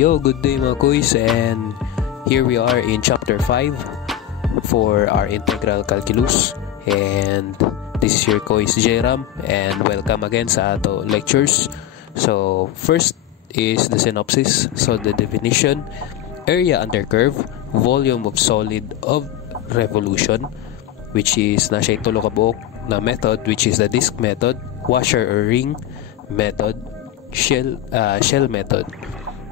Yo, good day mga kuys, and here we are in chapter 5 for our integral calculus, and this is your kuys Jram, and welcome again sa ato lectures. So first is the synopsis. So the definition: area under curve, volume of solid of revolution, which is na siya tulo ka buok na method, which is the disk method, washer or ring method, shell method,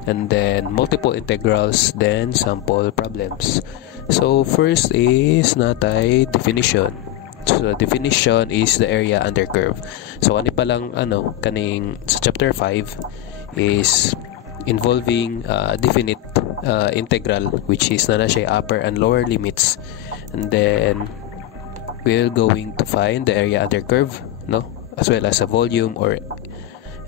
and then multiple integrals, then sample problems. So first is natay definition. So the definition is the area under curve. So ani pa lang kaning sa chapter 5 is involving definite integral, which is na siya upper and lower limits, and then we're going to find the area under curve, as well as a volume,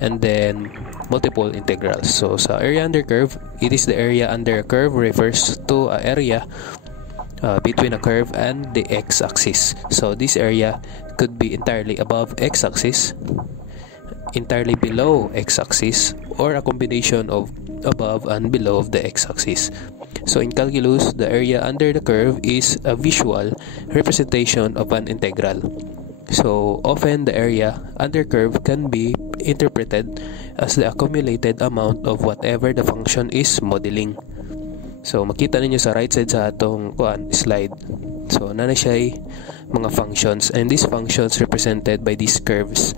and then multiple integrals. So sa area under curve, it is the area under a curve refers to an area between a curve and the x-axis. So this area could be entirely above x-axis, entirely below x-axis, or a combination of above and below the x-axis. So in calculus, the area under the curve is a visual representation of an integral. So often the area under curve can be interpreted as the accumulated amount of whatever the function is modeling. So makita ninyo sa right side sa atong slide. So nana siya mga functions, and these functions represented by these curves.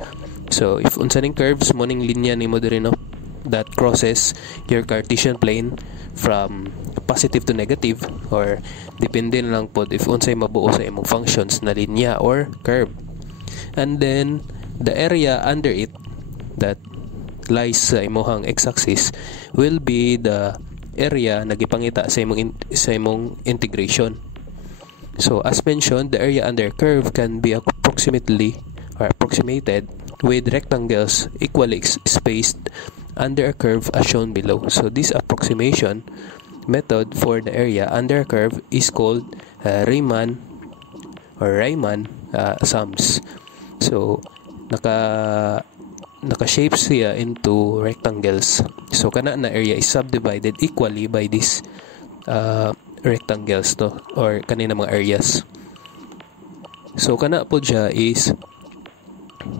So if unsa ning curves mo ning linya nimo diri that crosses your Cartesian plane from positive to negative, or depende na lang pod if unsay mabuo sa imong functions na linya or curve. And then the area under it that lies sa imong x-axis will be the area na gipangita sa imong integration. So as mentioned, the area under curve can be approximated with rectangles equally spaced under a curve as shown below. So this approximation method for the area under a curve is called Riemann sums. So naka-shape siya into rectangles. So kana na area is subdivided equally by these rectangles or kanina mga areas. So kana po siya is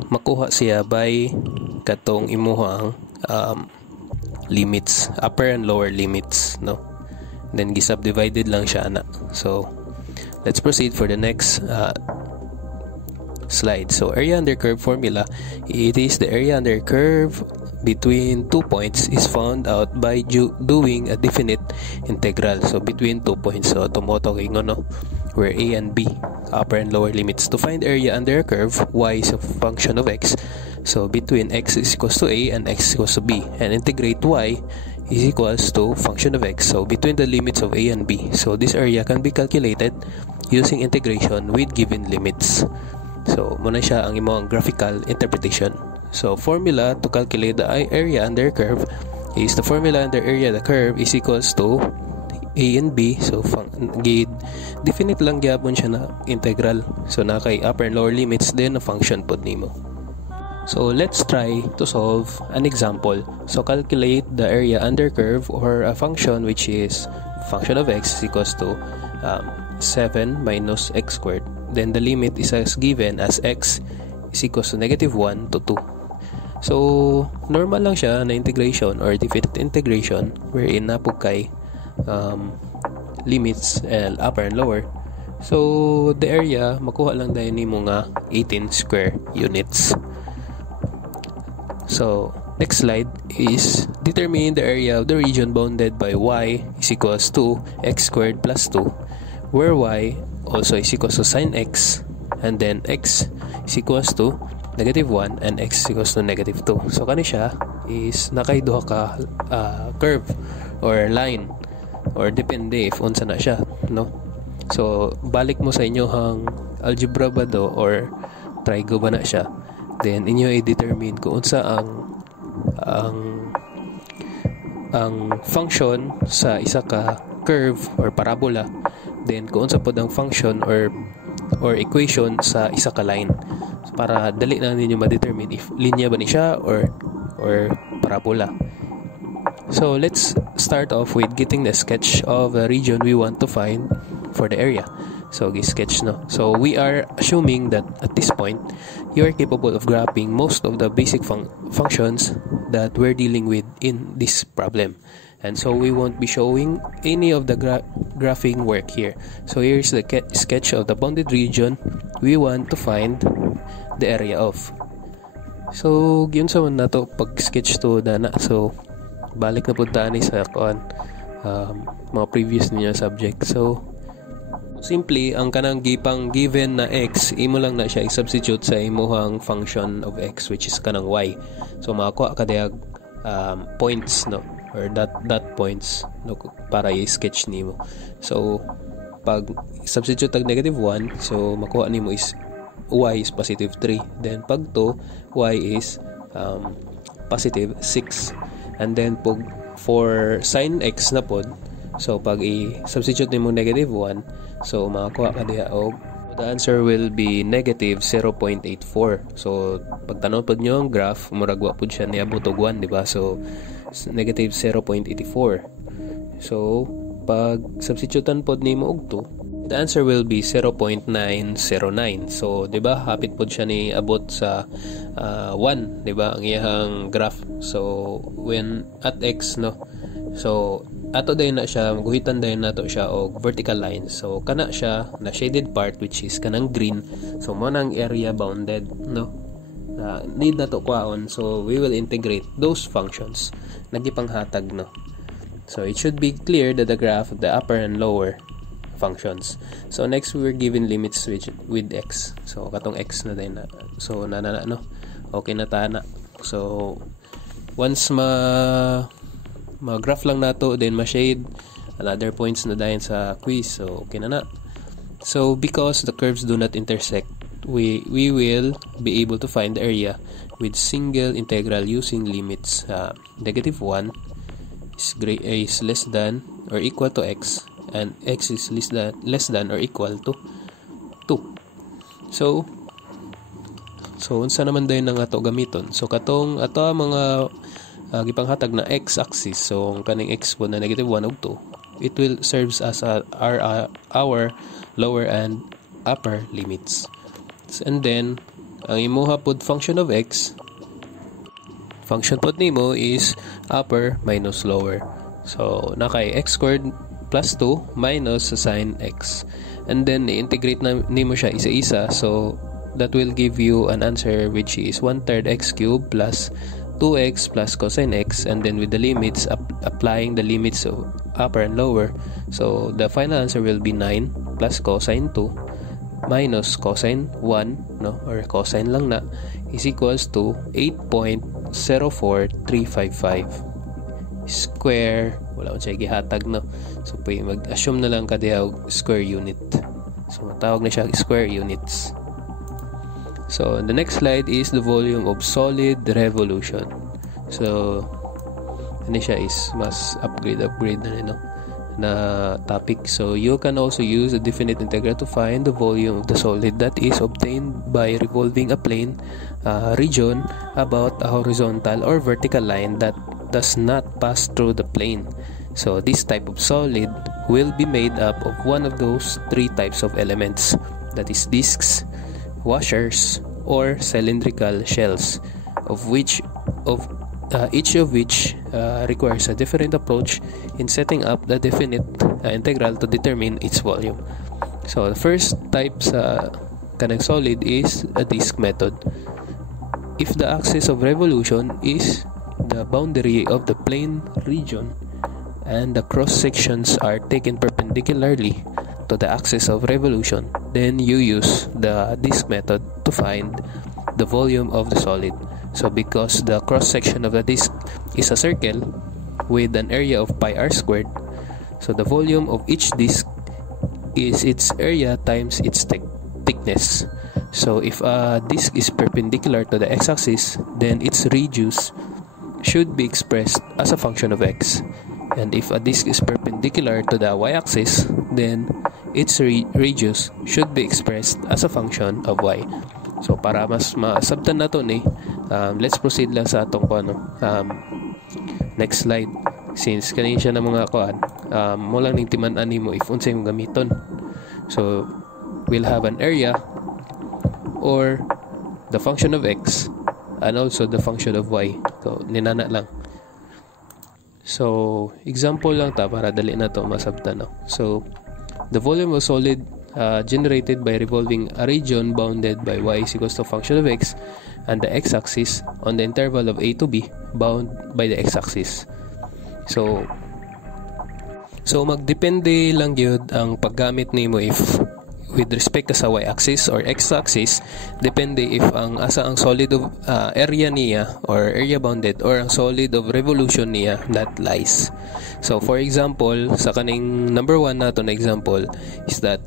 makuha siya by katong imuhang limits, upper and lower limits, then gisubdivided lang siya na. So let's proceed for the next slide. So area under curve formula, it is the area under curve between 2 points is found out by doing a definite integral. So between 2 points, so tumoto kay where a and b, upper and lower limits. To find area under a curve, y is a function of x. So between x is equals to a and x is equals to b, and integrate y is equals to function of x. So between the limits of a and b. So this area can be calculated using integration with given limits. So muna siya ang imong graphical interpretation. So formula to calculate the area under curve is the formula under area the curve is equals to a and b. So definite lang gyapon siya na integral. So na kay upper and lower limits, then na function pod nimo. So let's try to solve an example. So calculate the area under curve or a function which is function of x is equals to 7 minus x squared. Then the limit is as given as x is equals to negative 1 to 2. So normal lang siya na integration or definite integration wherein napog kay limits upper and lower. So the area makuha lang dahil nimo nga 18 square units. So next slide is determine the area of the region bounded by y is equals to x squared plus 2, where y also is equals to sin x, and then x is equals to negative 1 and x is equals to negative 2. So kani siya is nakaiduha ka curve or line, or depende if unsa na siya, So balik mo sa inyohang algebra ba or trigo ba na siya, then inyo i-determine kung unsa ang function sa isa ka curve or parabola, then kung unsa pod ang function or equation sa isa ka line, para dali na ninyo ma-determine if linya ba ni siya or parabola. So let's start off with getting the sketch of the region we want to find for the area. So sketch no. So we are assuming that at this point you are capable of graphing most of the basic functions that we're dealing with in this problem. And so we won't be showing any of the graphing work here. So here's the sketch of the bounded region we want to find the area of. So yun sa man nato pag sketch to dana. So balik na punta ni sa mga previous niya subject. So simply ang kanang gipang given na x, imo lang na siya i-substitute sa imuhang function of x, which is kanang y. So makakuha ka diag points no, or dot points no, para i-sketch nimo. So pag substitute tag negative 1, so makuha nimo is y is positive 3, then pag 2 y is positive 6, and then for sin x na pod, so pag i-substitute nimo negative 1, so makakuha ka diha og the answer will be negative 0.84. So pag tanong pod nyo ang graph, murag wa pod siya niabot og 1, di ba? So negative 0.84. So pag substitutean pod nimo og 2, the answer will be 0.909. So, 'di ba? Hapit pod siya ni abot sa 1, 'di ba? Ang iyang graph. So, when at x no. So, ato dayon na siya, guhitan dayon nato siya og vertical line. So, kana siya na shaded part which is kanang green. So, mo nang area bounded, no. Need na to kwaon. So, we will integrate those functions. Nagipanghatag no. So, it should be clear that the graph of the upper and lower functions. So next we were given limits with x. So katong x na din na. So no. Okay na tana. So once ma-graph lang nato, then ma-shade another points na dayon sa quiz. So okay na. So because the curves do not intersect, we will be able to find the area with single integral using limits negative 1 is less than or equal to x, and x is less than or equal to 2. So unsa naman dayon nang ato gamiton? So katong ato mga gipanghatag na x-axis, so kaning x po na negative 1 ug 2, it will serves as our lower and upper limits. And then ang imuha pod function of x, function pod nimo is upper minus lower. So nakay x squared plus 2 minus sin x, and then i-integrate na nimo siya isa-isa. So that will give you an answer which is 1/3 x cubed plus 2x plus cosine x, and then with the limits applying the limits of upper and lower, so the final answer will be 9 plus cosine 2 minus cosine 1 no, or cosine lang na, is equals to 8.04355 square, wala ko siya gihatag no. So pwede mag-assume na lang kadiha square unit. So matawag na siya square units. So the next slide is the volume of solid revolution. So ano siya is mas upgrade na no, na topic. So you can also use a definite integral to find the volume of the solid that is obtained by revolving a plane region about a horizontal or vertical line that does not pass through the plane. So this type of solid will be made up of one of those three types of elements, that is disks, washers, or cylindrical shells, each of which requires a different approach in setting up the definite integral to determine its volume. So the first type sa kanang solid is a disk method. If the axis of revolution is the boundary of the plane region and the cross sections are taken perpendicularly to the axis of revolution, then you use the disk method to find the volume of the solid. So because the cross section of the disk is a circle with an area of pi r squared, so the volume of each disk is its area times its thickness. So if a disk is perpendicular to the x-axis, then its radius should be expressed as a function of x, and if a disk is perpendicular to the y-axis, then its radius should be expressed as a function of y. So para mas masabtan na to ni, let's proceed lang sa atong next slide. since kanin siya na mga kuan, mo lang ning timan-an nimo if unsay mo gamiton. So we'll have an area or the function of x and also the function of y. So ninana lang. So example lang ta para dali na to masabtan, no? So the volume of solid generated by revolving a region bounded by y is equals to function of x and the x-axis on the interval of a to b bound by the x-axis. So magdepende lang yun ang paggamit nimo if with respect sa y-axis or x-axis, depende if ang asa ang solid of area niya or area bounded or ang solid of revolution niya that lies. So for example, sa kaning number 1 nato na example is that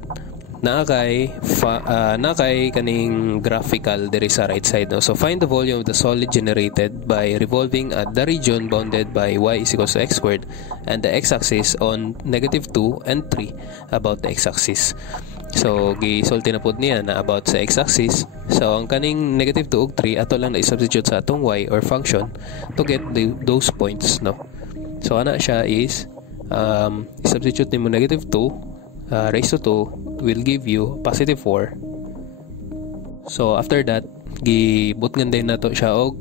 nakay kaning graphical diri sa right side, no? So find the volume of the solid generated by revolving at the region bounded by y is equals to x squared and the x-axis on -2 and 3 about the x-axis. So gisulti na pod niya na about sa x-axis. So ang kaning -2 ug 3 ato lang na i-substitute sa atong y or function to get those points, no? So ana siya is i-substitute nimo -2 raised to 2 will give you positive 4. So after that, gibutngan din nato siya og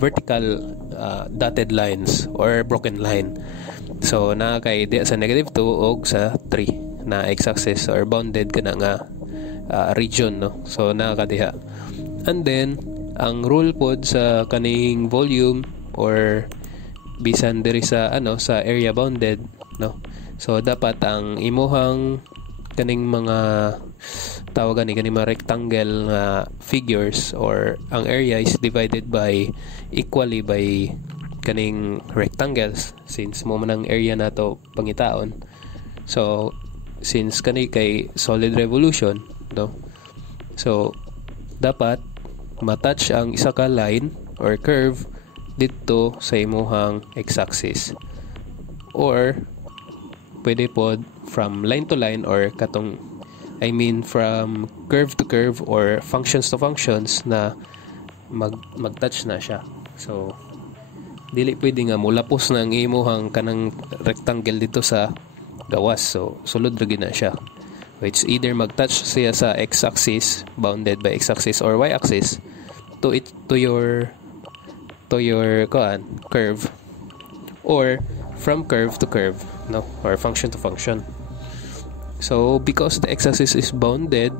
vertical dotted lines or broken line. So na kay di sa -2 og sa 3 na x-axis or bounded kana nga region, no? So na diha. And then ang rule pod sa kaning volume or bisan diri sa sa area bounded, no? So dapat ang imuhang kaning mga tawagan ni kaning mga rectangle figures or ang area is divided by equally by kaning rectangles since mo man ang area nato pangitaon. So since kani kay solid revolution, no? So dapat matouch ang isa ka line or curve dito sa imuhang x-axis or pwede pod from line to line or from curve to curve or functions to functions na mag-touch na siya. So dili pwede nga mulapos na ang imuhang kanang rectangle dito sa gawas. So sulod ra gid na siya. Which either mag-touch siya sa x-axis bounded by x-axis or y-axis to your curve or from curve to curve, no, or function to function. So because the x-axis is bounded,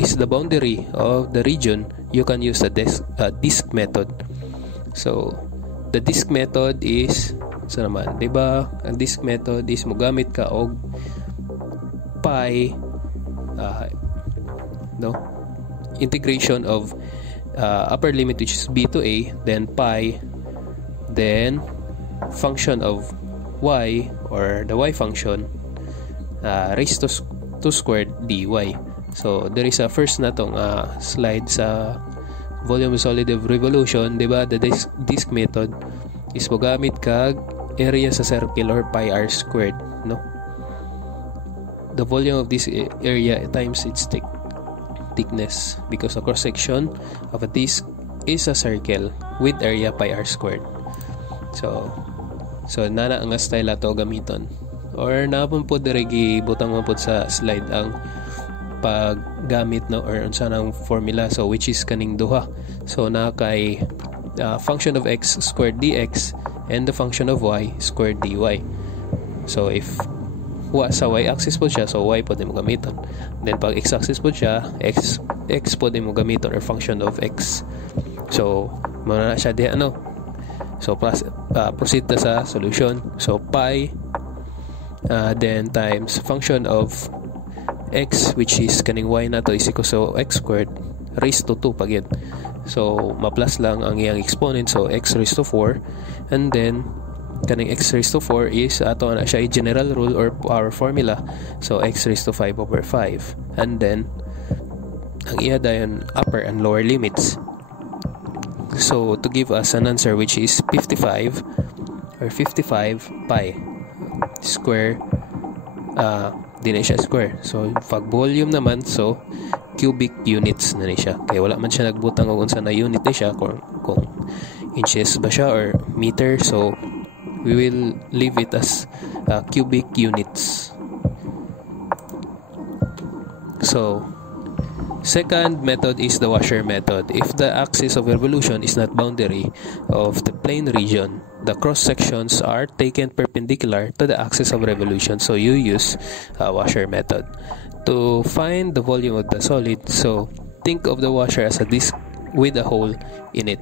is the boundary of the region, you can use the disk method. So the disk method is naman, di ba? Ang disk method is mogamit ka og pi integration of upper limit which is b to a, then pi, then function of y or the y function raised to 2 squared dy. So there is a first natong slide sa volume of solid of revolution, diba? The disk method is mogamit kag area sa circle or pi r squared, no? The volume of this area times its thickness because a cross section of a disk is a circle with area pi r squared. So nana ang style ato gamiton or napon po dire gibutang mo po sa slide ang paggamit, no, or unsa nang formula, so which is kaning duha. So na kay function of x squared dx and the function of y squared dy. So if sa y-axis po siya, so y po din mo gamiton. Then pag x-axis po siya, x po din mo gamiton or function of x. So muna na siya di So proceed na sa solution. So pi then times function of x which is kaning y na to is equal to x squared raised to 2 pagid. So ma-plus lang ang iyang exponent, so x raised to 4, and then kaning x raised to 4 is ato na siya general rule or our formula, so x raised to 5 over 5, and then ang iya dayon upper and lower limits. So to give us an answer which is 55 or 55 pi square, di na siya square. So pag volume naman, so cubic units na ni siya. Kaya wala man siya nagbutang kung unsa na unit ni siya, kung inches ba siya or meter. So we will leave it as cubic units. So second method is the washer method. If the axis of revolution is not boundary of the plane region, the cross sections are taken perpendicular to the axis of revolution. So you use washer method to find the volume of the solid. So think of the washer as a disc with a hole in it,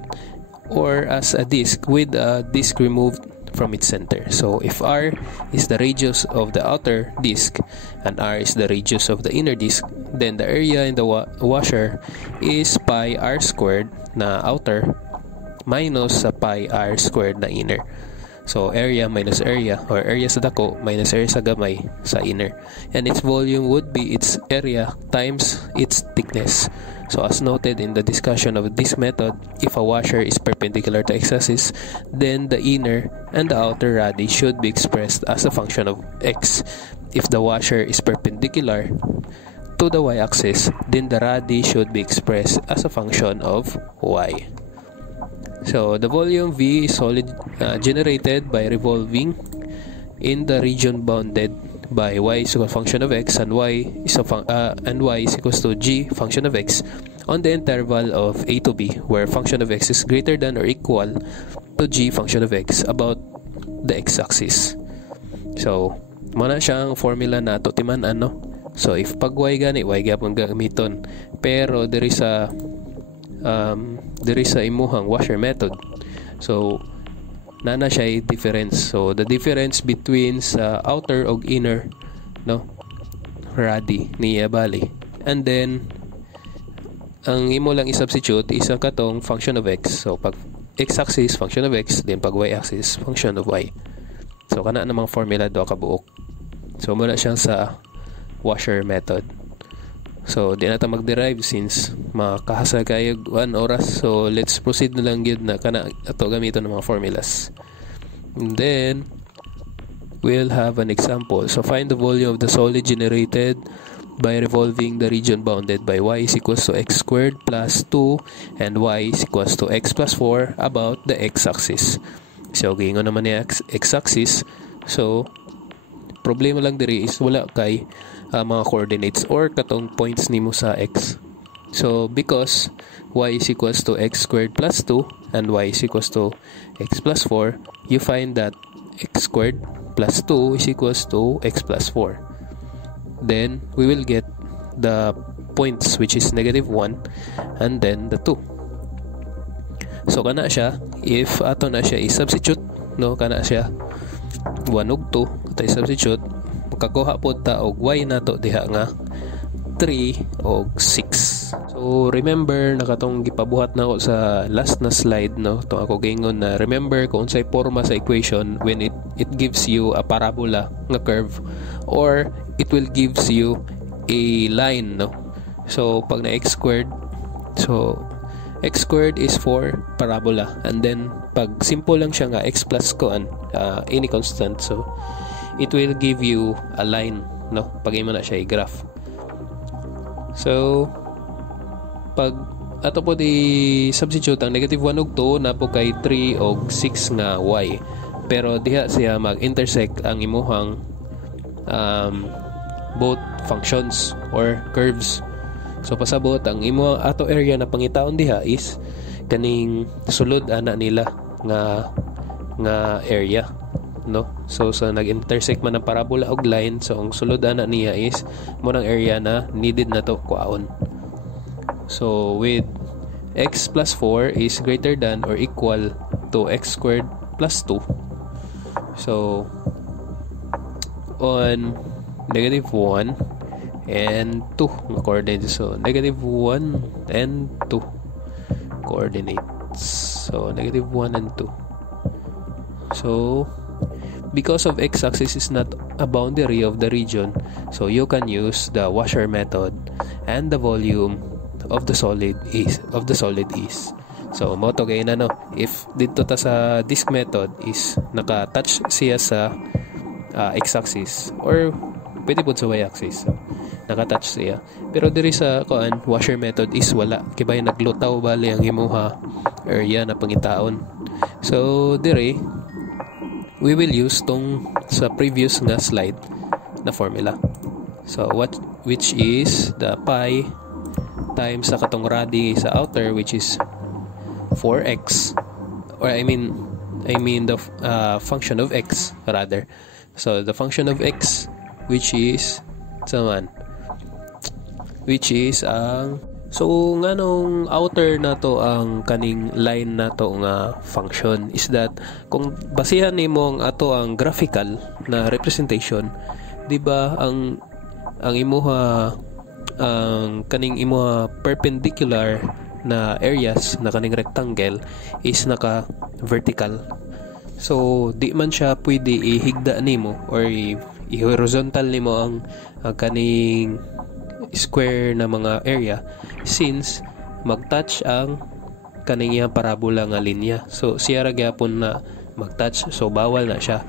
or as a disc with a disc removed from its center. So if R is the radius of the outer disc and R is the radius of the inner disc, then the area in the washer is pi R squared na outer minus pi R squared na inner. So area minus area, or area sa dako minus area sa gamay sa inner, and its volume would be its area times its thickness. So as noted in the discussion of this method, if a washer is perpendicular to x-axis, then the inner and the outer radii should be expressed as a function of x. If the washer is perpendicular to the y-axis, then the radii should be expressed as a function of y. So the volume V is solid generated by revolving in the region bounded by y is equal to function of x, and y is equals to g function of x on the interval of a to b, where function of x is greater than or equal to g function of x about the x-axis. So muna siyang formula nato timan ano. So if pag y gani, y gyapon gamiton, pero there is a imuhang washer method. So nana siya difference. So the difference between sa outer og inner radii niya bali, and then ang imo lang i-substitute is ang katong function of x. So pag x-axis function of x, then pag y-axis function of y. So kana namang formula do ka buok. So muna siyang sa washer method. So di na ta mag-derive since makahasa kayo 1 oras. So let's proceed na lang yun na kana ato gamiton ng mga formulas. And then we'll have an example. So find the volume of the solid generated by revolving the region bounded by y is equals to x squared plus 2 and y is equals to x plus 4 about the x-axis. So gingon naman ni x-axis. So problema lang diri is wala kay mga coordinates or katong points nimo sa x. So because y is equals to x squared plus 2 and y is equals to x plus 4, you find that x squared plus 2 is equals to x plus 4. Then we will get the points, which is negative 1 and then the 2. So kana siya, if ato na siya i-substitute, kana siya 1 ug 2, tay substitute, makakuha po ta og y nato diha nga 3 og 6. So remember nakatong gipabuhat na ako sa last na slide to ako gingon na remember kung unsay forma sa equation when it gives you a parabola nga curve, or it will gives you a line So pag na x squared, so x squared is for parabola, and then pag simple lang siya nga x plus any constant, so it will give you a line pag imo na siya i-graph. So pag ato po di substitute ang negative 1 og 2 na po kay 3 og 6 nga y, pero diha siya mag-intersect ang imuhang both functions or curves. So pasabot ang imo ato area na pangitaon diha is kaning sulod ana nila nga area So nag-intersect man ang parabola og line, so ang sulod ana niya is mo nang area na needed na to kuaon. So with x plus 4 is greater than or equal to x squared plus 2. So on negative 1 and 2 coordinates. So negative 1 and 2 coordinates. So negative 1 and 2. So because of x-axis is not a boundary of the region, so you can use the washer method, and the volume of the solid is so mo to kay if dito ta sa disk method is naka-touch siya sa x-axis, or pwede po sa y-axis, so naka-touch siya, pero diri sa washer method is wala, kibay naglutaw bali ang imuha area na pangitaon. So diri we will use tong sa previous nga slide na formula. So which is the pi times sa katong radi sa outer, which is 4x, or I mean the function of x rather. So the function of x, which is ang so nganong outer na to ang kaning line na to nga function is that kung basihan nimo ang ato ang graphical na representation, di ba ang kaning imuha perpendicular na areas na kaning rectangle is naka vertical. So di man siya pwede ihigda nimo or i-horizontal nimo ang kaning square na mga area since mag-touch ang kaning parabola nga linya. So siya ra gyapon na mag-touch, so bawal na siya.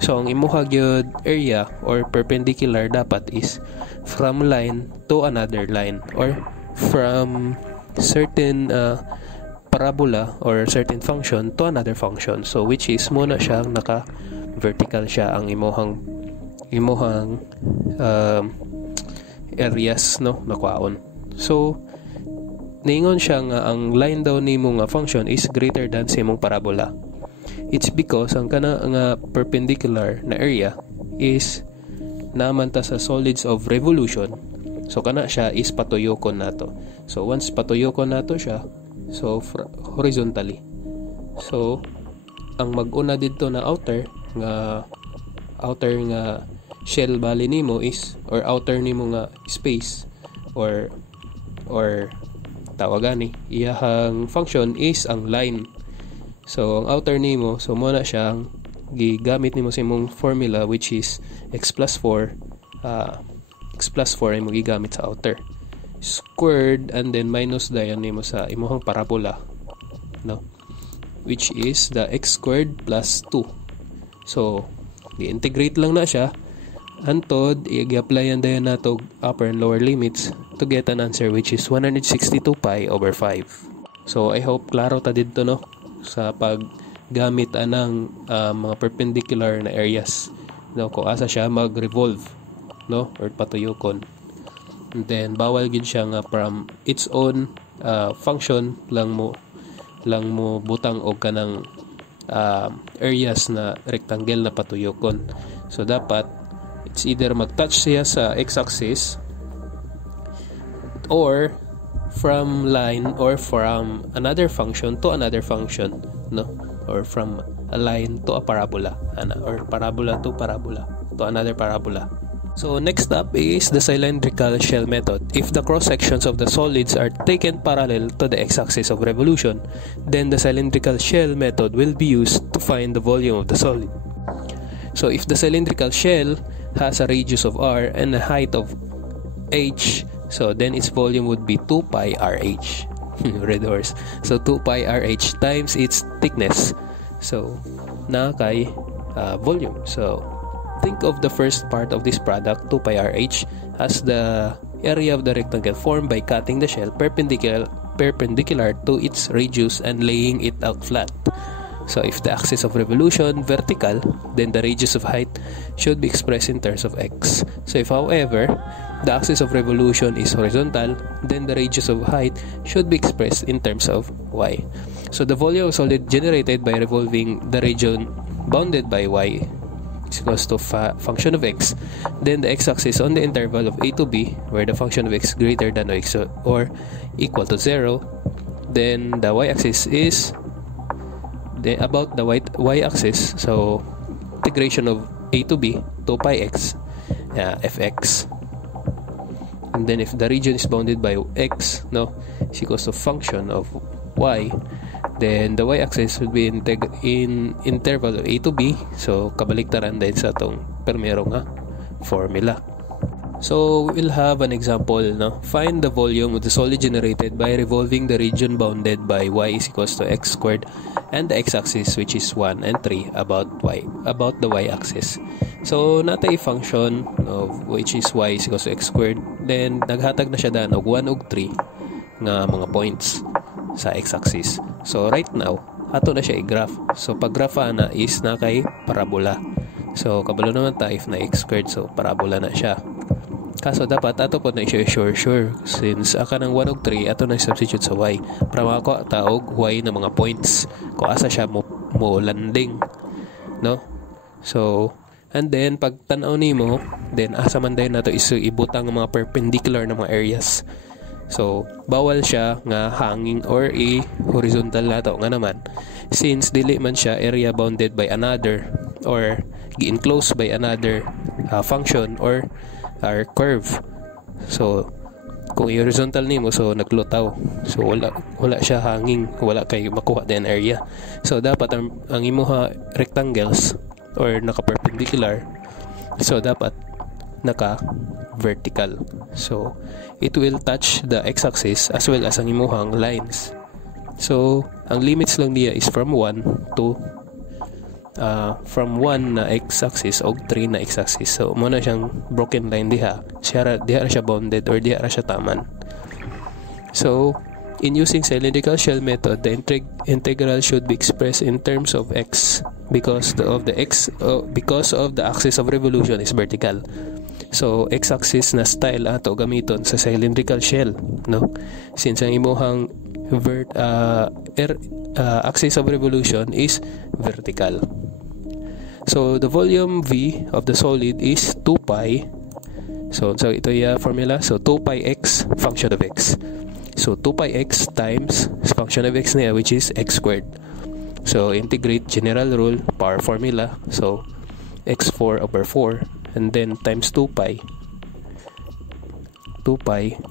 So ang imuha gyud area or perpendicular dapat is from line to another line or from certain parabola or certain function to another function. So which is muna siya naka vertical siya ang imuhang areas no nakwaon. So ningon siya nga ang line daw nimo nga function is greater than sa imong parabola. It's because ang kana nga perpendicular na area is naman ta sa solids of revolution. So kana siya is patuyokon nato. So once patuyokon nato siya, so horizontally. So ang mag-una dito na outer nga shell bali nimo is or outer nimo nga space or tawagan ni iyahang function is ang line. So ang outer nimo, so muna siyang gigamit nimo sa imong formula, which is x plus 4 ay mo gigamit sa outer squared and then minus dayon nimo sa imong parabola, no, which is the x squared plus 2. So i-integrate lang na siya antod i-applyan dayon nato upper and lower limits to get an answer which is 162 pi over 5. So I hope klaro ta didto no sa paggamit anang mga perpendicular na areas, no, kung asa siya mag-revolve, no, or patuyokon. And then bawal gid siya nga from its own function lang mo butang og kanang areas na rectangle na patuyokon. So dapat it's either mag-touch siya sa x-axis or from line or from another function to another function, no, or from a line to a parabola or parabola to another parabola. So next up is the cylindrical shell method. If the cross sections of the solids are taken parallel to the x-axis of revolution, then the cylindrical shell method will be used to find the volume of the solid. So if the cylindrical shell has a radius of r and a height of h, so then its volume would be 2 pi rh. Red horse. So 2 pi rh times its thickness. So na kay volume. So think of the first part of this product, 2 pi rh, as the area of the rectangle formed by cutting the shell perpendicular to its radius and laying it out flat. So if the axis of revolution vertical, then the radius of height should be expressed in terms of x. So if however the axis of revolution is horizontal, then the radius of height should be expressed in terms of y. So the volume of solid generated by revolving the region bounded by y is equals to function of x, then the x-axis on the interval of a to b, where the function of x greater than or equal to 0, then the y-axis is about the y-axis, so integration of a to b 2 pi x fx, and then if the region is bounded by x, no, is equals to function of y, then the y-axis will be in interval of a to b, so kabaliktaran din sa itong primero nga formula. So we'll have an example, no? Find the volume of the solid generated by revolving the region bounded by y is equals to x squared and the x-axis, which is 1 and 3 about the y-axis. So natay function of which is y is equals to x squared, then naghatag na siya dan og 1 ug 3 nga mga points sa x-axis. So right now ato na siya i-graph. So pag graph na is na kay parabola. So kabalo naman ta if na x squared, so parabola na siya. Kaso dapat ato po na siya sure since aka ng 1 ug 3 ato na substitute sa y para makakuha ta og y na mga points kung asa siya mo landing, no? So and then pag tan-aw nimo, then asa man dayon nato is ibutang ang mga perpendicular na mga areas. So bawal siya nga hanging or horizontal nato nga naman since dili man siya area bounded by another or gi-enclosed by another function or curve. So kung horizontal nimo, so naglutaw, so wala siya hanging, wala kay makuha din area. So dapat ang imuha rectangles or naka-perpendicular, so dapat naka-vertical. So it will touch the x-axis as well as ang imuhang lines. So ang limits lang niya is from 1 na x-axis o 3 na x-axis. So muna siyang broken line diha siya bounded or diha siya taman. So in using cylindrical shell method, the integral should be expressed in terms of x because of the axis of revolution is vertical. So x-axis na style ato gamiton sa cylindrical shell, no? Since ang imuhang axis of revolution is vertical. So the volume V of the solid is 2 pi. So ito yung formula. So 2 pi x function of x. So 2 pi x times function of x niya, which is x squared. So integrate general rule, power formula. So x4 over 4 and then times 2 pi,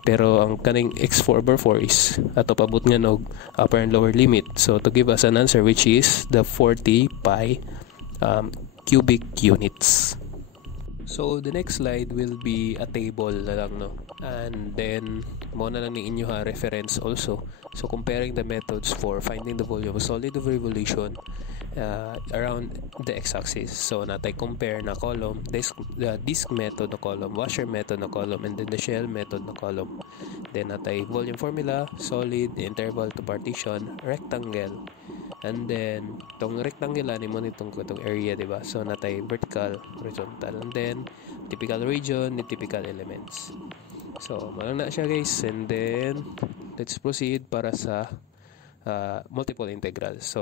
pero ang kaning x4 over 4 is ato pabot nga og upper and lower limit, so to give us an answer which is the 40 pi cubic units. So the next slide will be a table na lang, no, and then mo na lang ni inyo reference also. So comparing the methods for finding the volume of solid of revolution around the x-axis. So natay compare na column, disk method na column, washer method na column, and then the shell method na column. Then natay volume formula, solid, interval to partition, rectangle, and then tong rectangle ani mo nitong area, diba? So natay vertical, horizontal, and then typical region, the typical elements. So malang na siya guys, and then let's proceed para sa multiple integrals. So